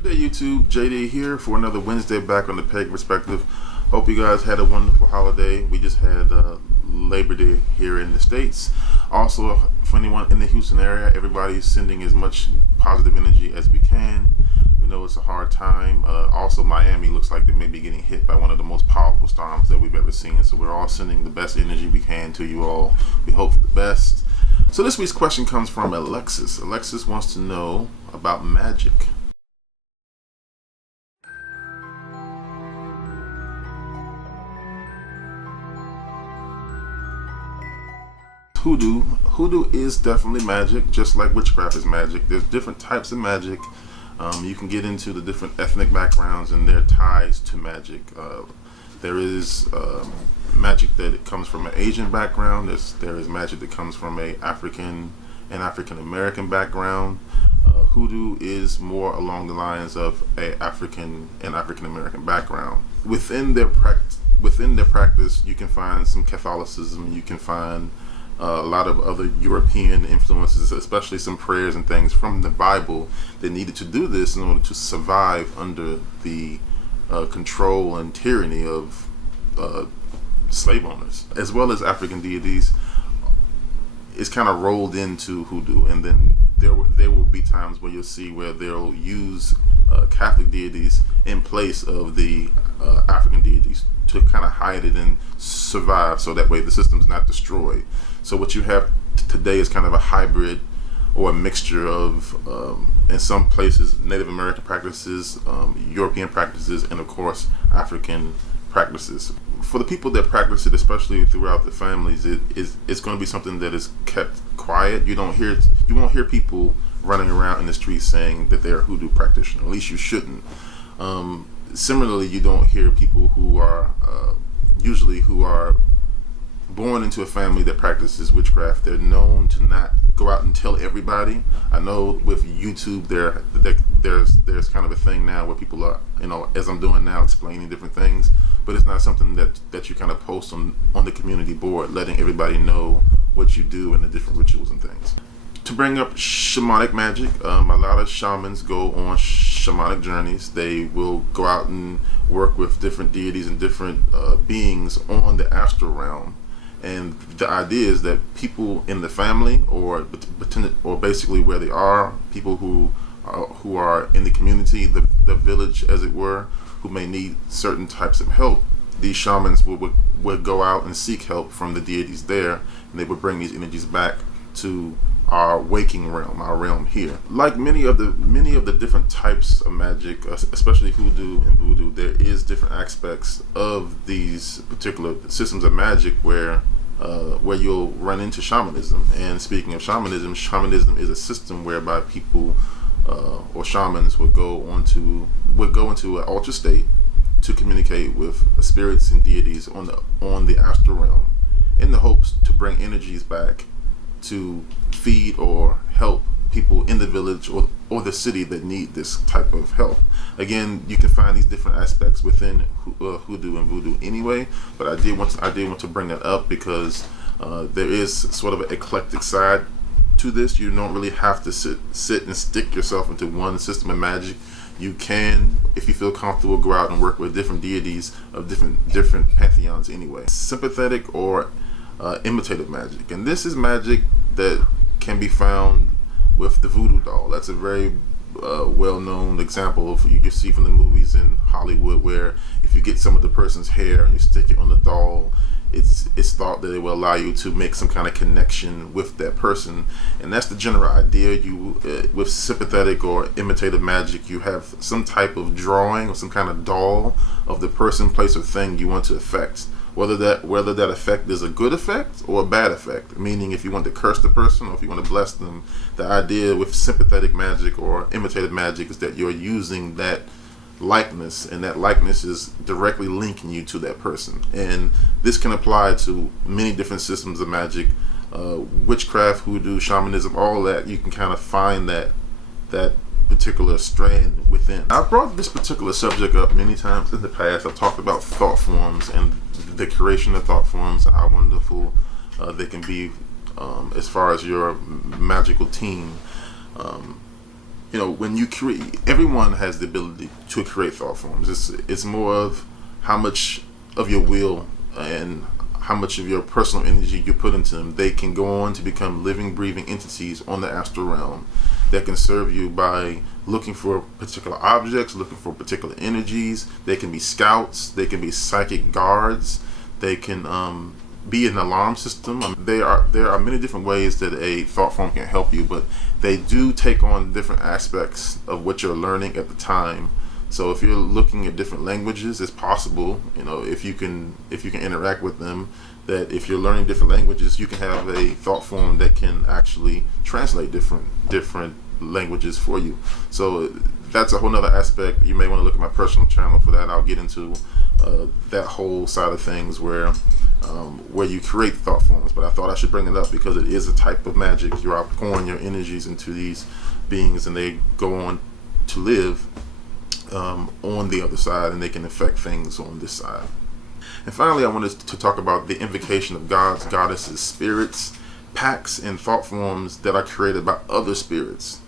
Good day, YouTube. JD here for another Wednesday back on the Pagan Perspective. Hope you guys had a wonderful holiday. We just had Labor Day here in the States. Also, for anyone in the Houston area, everybody's sending as much positive energy as we can. We know it's a hard time. Also, Miami looks like they may be getting hit by one of the most powerful storms that we've ever seen. So we're all sending the best energy we can to you all. We hope for the best. So this week's question comes from Alexis. Alexis wants to know about magic. Hoodoo is definitely magic, just like witchcraft is magic. There's different types of magic. You can get into the different ethnic backgrounds and their ties to magic. There is magic that comes from an Asian background. There is magic that comes from an African American background. Hoodoo is more along the lines of an African American background. Within their practice, you can find some Catholicism. You can find a lot of other European influences, especially some prayers and things from the Bible that needed to do this in order to survive under the control and tyranny of slave owners, as well as African deities. It's kind of rolled into Hoodoo, and then there will be times where you'll see where they'll use Catholic deities in place of the African deities to kind of hide it and survive, so that way the system's not destroyed. So what you have today is kind of a hybrid or a mixture of, in some places, Native American practices, European practices, and of course African practices. For the people that practice it, especially throughout the families, it's going to be something that is kept quiet. You won't hear people running around in the streets saying that they're a Hoodoo practitioner. At least you shouldn't. Similarly, you don't hear people who are born into a family that practices witchcraft. They're known to not go out and tell everybody. I know with YouTube there's kind of a thing now where people are, as I'm doing now, explaining different things, but it's not something that you kind of post on the community board, letting everybody know what you do and the different rituals and things. To bring up shamanic magic, a lot of shamans go on shamanic journeys. They will go out and work with different deities and different beings on the astral realm. And the idea is that people in the family, or basically where they are, people who are in the community, the village as it were, who may need certain types of help, these shamans would go out and seek help from the deities there, and they would bring these energies back to our waking realm, our realm here. Like many of the different types of magic, especially Hoodoo and Voodoo, there is different aspects of these particular systems of magic where you'll run into shamanism. And speaking of shamanism is a system whereby people or shamans would go into an altered state to communicate with spirits and deities on the astral realm, in the hopes to bring energies back to feed or help people in the village or the city that need this type of help. Again, you can find these different aspects within Hoodoo and Voodoo anyway, but I did want to bring that up because there is sort of an eclectic side to this. You don't really have to sit and stick yourself into one system of magic. You can, if you feel comfortable, go out and work with different deities of different pantheons anyway. Sympathetic or imitative magic, and this is magic that can be found with the voodoo doll. That's a very well-known example of you can see from the movies in Hollywood, where if you get some of the person's hair and you stick it on the doll, it's thought that it will allow you to make some kind of connection with that person. And that's the general idea. With sympathetic or imitative magic, you have some type of drawing or some kind of doll of the person, place, or thing you want to affect. Whether that effect is a good effect or a bad effect, meaning if you want to curse the person or if you want to bless them, the idea with sympathetic magic or imitative magic is that you're using that likeness, and that likeness is directly linking you to that person. And this can apply to many different systems of magic, witchcraft, Hoodoo, shamanism, all that. You can kind of find that particular strand within. I've brought this particular subject up many times in the past. I've talked about thought forms and the creation of thought forms, and how wonderful they can be as far as your magical team. when you create, everyone has the ability to create thought forms. It's more of how much of your will and how much of your personal energy you put into them. They can go on to become living, breathing entities on the astral realm that can serve you by looking for particular objects, looking for particular energies. They can be scouts, they can be psychic guards, they can be an alarm system. There are many different ways that a thought form can help you, but they do take on different aspects of what you're learning at the time. So if you're looking at different languages, it's possible, if you can interact with them, that if you're learning different languages, you can have a thought form that can actually translate different languages for you. So that's a whole nother aspect. You may want to look at my personal channel for that. I'll get into that whole side of things where you create thought forms. But I thought I should bring it up because it is a type of magic. You're outpouring your energies into these beings, and they go on to live on the other side, and they can affect things on this side. And finally, I wanted to talk about the invocation of gods, goddesses, spirits, pacts, and thought forms that are created by other spirits.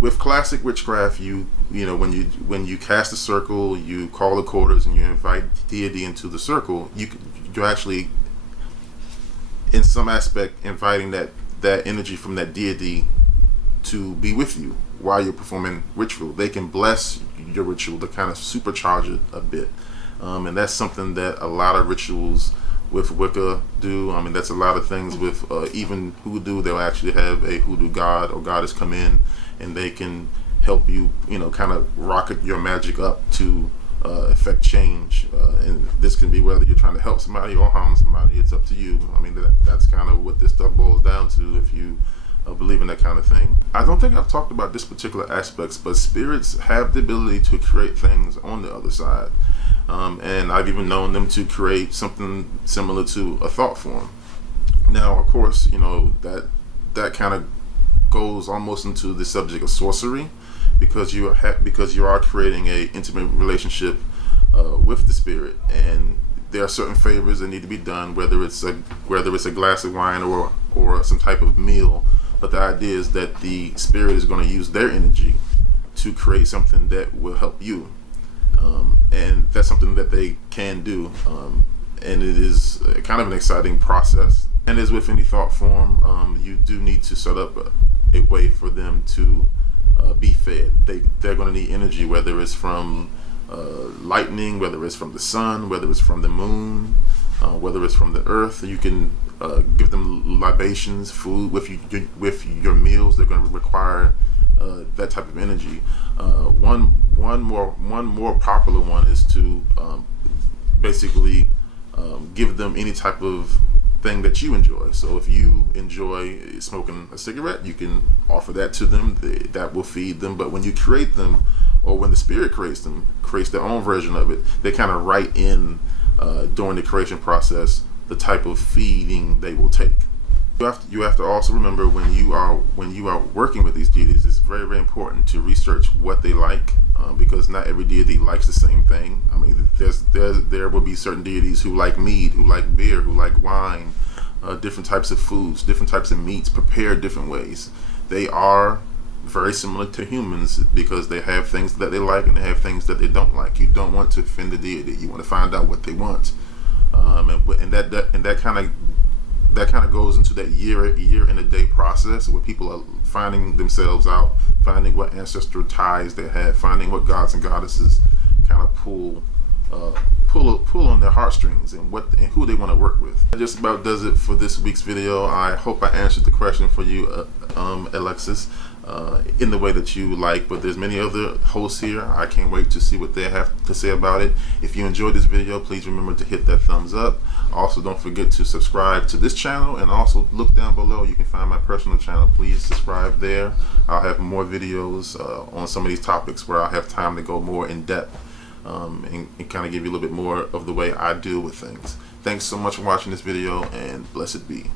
With classic witchcraft, when you cast a circle, you call the quarters, and you invite deity into the circle, you're actually, in some aspect, inviting that energy from that deity to be with you while you're performing ritual. They can bless your ritual to kind of supercharge it a bit. And that's something that a lot of rituals with Wicca do. That's a lot of things with even Hoodoo. They'll actually have a Hoodoo god or goddess come in, and they can help you, kind of rocket your magic up to affect change. And this can be whether you're trying to help somebody or harm somebody. It's up to you. That's kind of what this stuff boils down to, if you believe in that kind of thing. I don't think I've talked about this particular aspects, but spirits have the ability to create things on the other side. And I've even known them to create something similar to a thought form. Now, of course, that kind of goes almost into the subject of sorcery, because you are creating a intimate relationship with the spirit, and there are certain favors that need to be done, whether it's a glass of wine or some type of meal. But the idea is that the spirit is going to use their energy to create something that will help you. And that's something that they can do. And it is kind of an exciting process. And as with any thought form, you do need to set up a way for them to be fed. They're going to need energy, whether it's from lightning, whether it's from the sun, whether it's from the moon, whether it's from the earth. You can give them libations, food with your meals. They're going to require that type of energy. One more popular one is to basically give them any type of thing that you enjoy. So if you enjoy smoking a cigarette, you can offer that to them. That will feed them. But when you create them, or when the spirit creates their own version of it, they kind of write in during the creation process the type of feeding they will take. You have to also remember, when you are working with these deities, it's very, very important to research what they like, because not every deity likes the same thing. There will be certain deities who like mead, who like beer, who like wine, different types of foods, different types of meats prepared different ways. They are very similar to humans because they have things that they like and they have things that they don't like. You don't want to offend the deity. You want to find out what they want, and that kind of goes into that year and a day process where people are finding themselves out, finding what ancestral ties they have, finding what gods and goddesses kind of pull on their heartstrings, and who they want to work with. That just about does it for this week's video. I hope I answered the question for you, Alexis, in the way that you like. But there's many other hosts here. I can't wait to see what they have to say about it. If you enjoyed this video, please remember to hit that thumbs up. Also, don't forget to subscribe to this channel, and also look down below. You can find my personal channel. Please subscribe there. I'll have more videos on some of these topics where I'll have time to go more in depth, and kind of give you a little bit more of the way I deal with things. Thanks so much for watching this video, and blessed be.